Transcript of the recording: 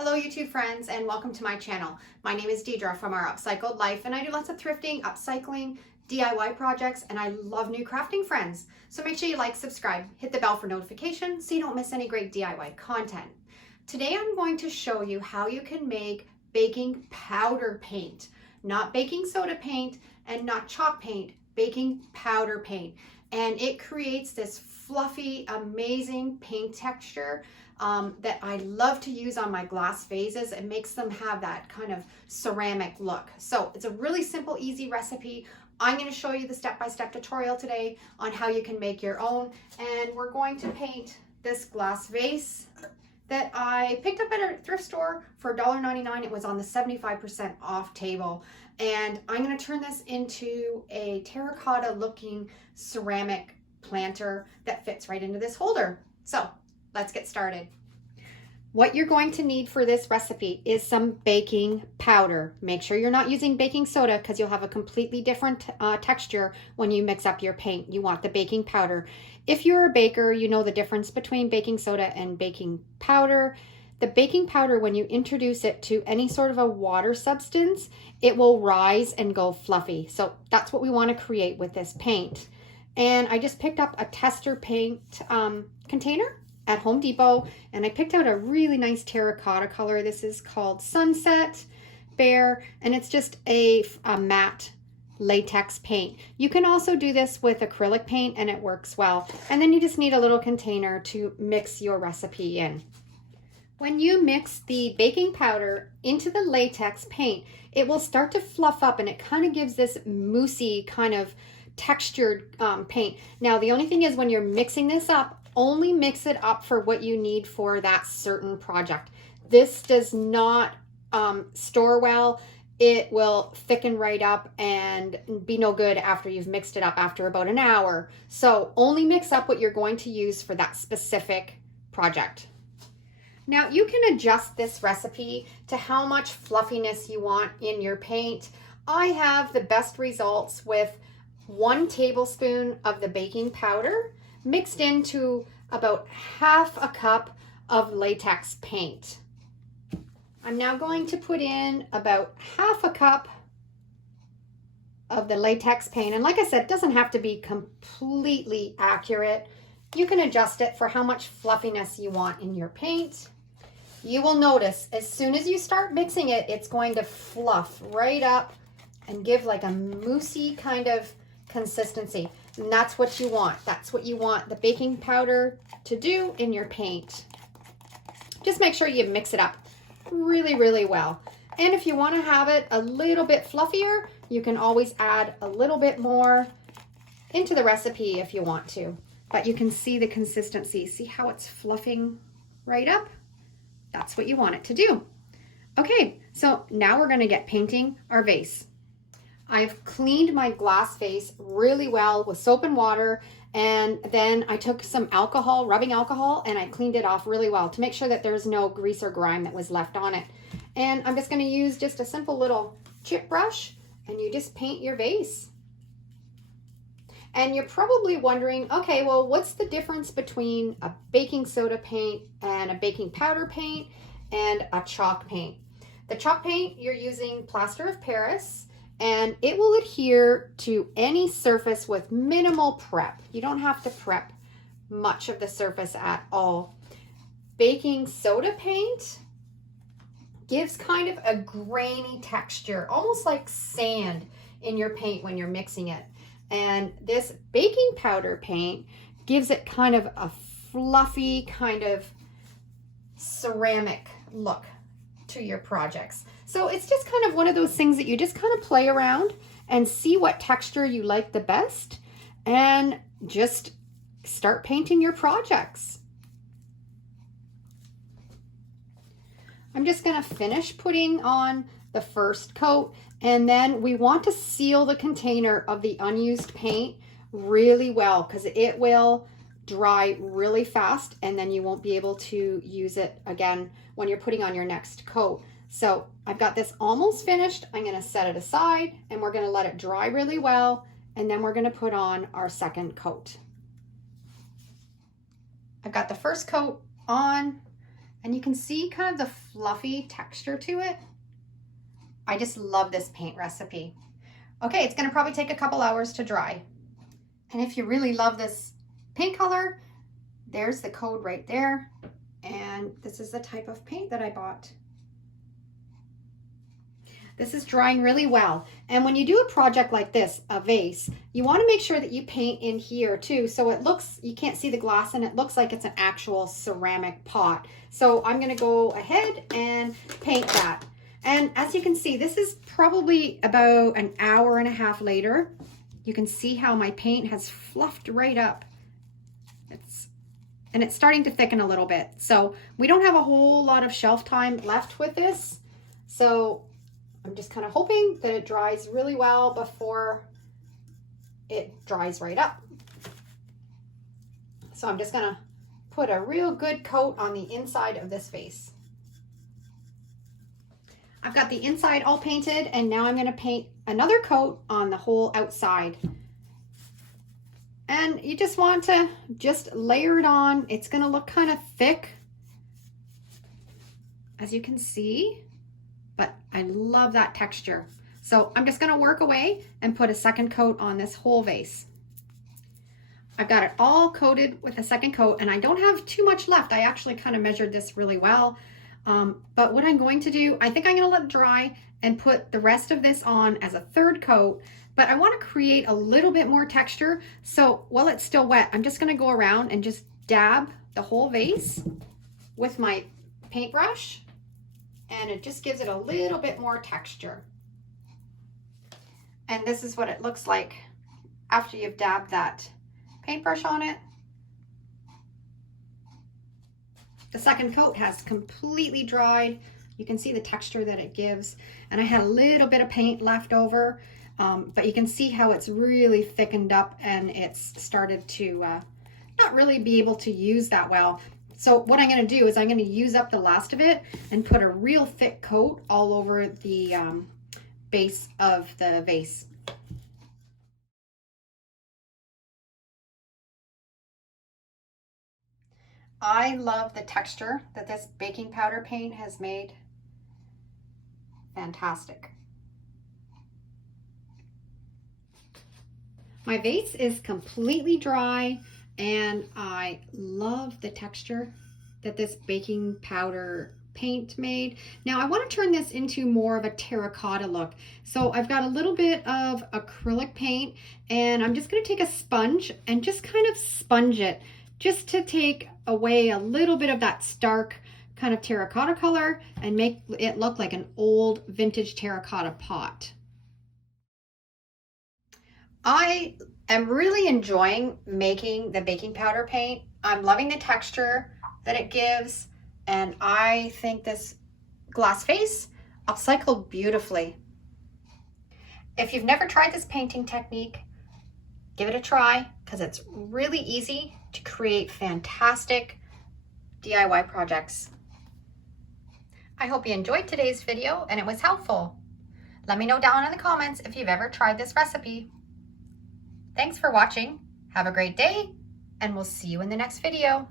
Hello YouTube friends and welcome to my channel. My name is Deidre from Our Upcycled Life and I do lots of thrifting, upcycling, DIY projects, and I love new crafting friends. So make sure you like, subscribe, hit the bell for notifications so you don't miss any great DIY content. Today I'm going to show you how you can make baking powder paint. Not baking soda paint and not chalk paint, baking powder paint. And it creates this fluffy, amazing paint texture that I love to use on my glass vases. It makes them have that kind of ceramic look. So it's a really simple, easy recipe. I'm going to show you the step-by-step tutorial today on how you can make your own. And we're going to paint this glass vase that I picked up at a thrift store for $1.99. It was on the 75% off table. And I'm going to turn this into a terracotta looking ceramic planter that fits right into this holder. So let's get started. What you're going to need for this recipe is some baking powder. Make sure you're not using baking soda because you'll have a completely different texture when you mix up your paint. You want the baking powder. If you're a baker, you know the difference between baking soda and baking powder. The baking powder, when you introduce it to any sort of a water substance, it will rise and go fluffy. So that's what we want to create with this paint. And I just picked up a tester paint container at Home Depot, and I picked out a really nice terracotta color. This is called Sunset Bear, and it's just a matte latex paint. You can also do this with acrylic paint and it works well. And then you just need a little container to mix your recipe in. When you mix the baking powder into the latex paint, it will start to fluff up and it kind of gives this moussey kind of textured paint. Now, the only thing is when you're mixing this up, only mix it up for what you need for that certain project. This does not store well. It will thicken right up and be no good after you've mixed it up after about an hour. So only mix up what you're going to use for that specific project. Now you can adjust this recipe to how much fluffiness you want in your paint. I have the best results with 1 tablespoon of the baking powder mixed into about half a cup of latex paint. I'm now going to put in about half a cup of the latex paint. And like I said, it doesn't have to be completely accurate. You can adjust it for how much fluffiness you want in your paint. You will notice as soon as you start mixing it, it's going to fluff right up and give like a moussey kind of consistency. And that's what you want. That's what you want the baking powder to do in your paint. Just make sure you mix it up really, really well. And if you want to have it a little bit fluffier, you can always add a little bit more into the recipe if you want to. But you can see the consistency. See how it's fluffing right up? That's what you want it to do. Okay, so now we're going to get painting our vase. I've cleaned my glass vase really well with soap and water, and then I took some alcohol, rubbing alcohol, and I cleaned it off really well to make sure that there's no grease or grime that was left on it. And I'm just going to use just a simple little chip brush, and you just paint your vase. And you're probably wondering, okay, well, what's the difference between a baking soda paint and a baking powder paint and a chalk paint? The chalk paint, you're using plaster of Paris, and it will adhere to any surface with minimal prep. You don't have to prep much of the surface at all. Baking soda paint gives kind of a grainy texture, almost like sand in your paint when you're mixing it. And this baking powder paint gives it kind of a fluffy kind of ceramic look to your projects. So it's just kind of one of those things that you just kind of play around and see what texture you like the best and just start painting your projects. I'm just going to finish putting on the first coat, and then we want to seal the container of the unused paint really well because it will dry really fast and then you won't be able to use it again when you're putting on your next coat. So I've got this almost finished. I'm going to set it aside and we're going to let it dry really well, and then we're going to put on our second coat. I've got the first coat on, And you can see kind of the fluffy texture to it. I just love this paint recipe. Okay, it's gonna probably take a couple hours to dry. And if you really love this paint color, there's the code right there. And this is the type of paint that I bought. This is drying really well. And when you do a project like this, a vase, you want to make sure that you paint in here too. So it looks, you can't see the glass and it looks like it's an actual ceramic pot. So I'm going to go ahead and paint that. And as you can see, this is probably about an hour and a half later. You can see how my paint has fluffed right up. And it's starting to thicken a little bit. So we don't have a whole lot of shelf time left with this. So I'm just kind of hoping that it dries really well before it dries right up. So I'm just gonna put a real good coat on the inside of this vase. I've got the inside all painted, and now I'm gonna paint another coat on the whole outside. And you just want to just layer it on. It's gonna look kind of thick, as you can see. But I love that texture. So I'm just gonna work away and put a second coat on this whole vase. I've got it all coated with a second coat, and I don't have too much left. I actually kind of measured this really well. But what I'm going to do, I think I'm gonna let it dry and put the rest of this on as a third coat, but I wanna create a little bit more texture. So while it's still wet, I'm just gonna go around and just dab the whole vase with my paintbrush. And it just gives it a little bit more texture. And this is what it looks like after you've dabbed that paintbrush on it. The second coat has completely dried. You can see the texture that it gives. And I had a little bit of paint left over, but you can see how it's really thickened up and it's started to not really be able to use that well. So what I'm going to do is I'm going to use up the last of it and put a real thick coat all over the base of the vase. I love the texture that this baking powder paint has made. Fantastic. My vase is completely dry. And I love the texture that this baking powder paint made. Now I want to turn this into more of a terracotta look. So I've got a little bit of acrylic paint, and I'm just going to take a sponge and just kind of sponge it just to take away a little bit of that stark kind of terracotta color and make it look like an old vintage terracotta pot. I am really enjoying making the baking powder paint. I'm loving the texture that it gives, and I think this glass vase upcycled beautifully. If you've never tried this painting technique, give it a try, because it's really easy to create fantastic DIY projects. I hope you enjoyed today's video and it was helpful. Let me know down in the comments if you've ever tried this recipe. Thanks for watching. Have a great day, and we'll see you in the next video.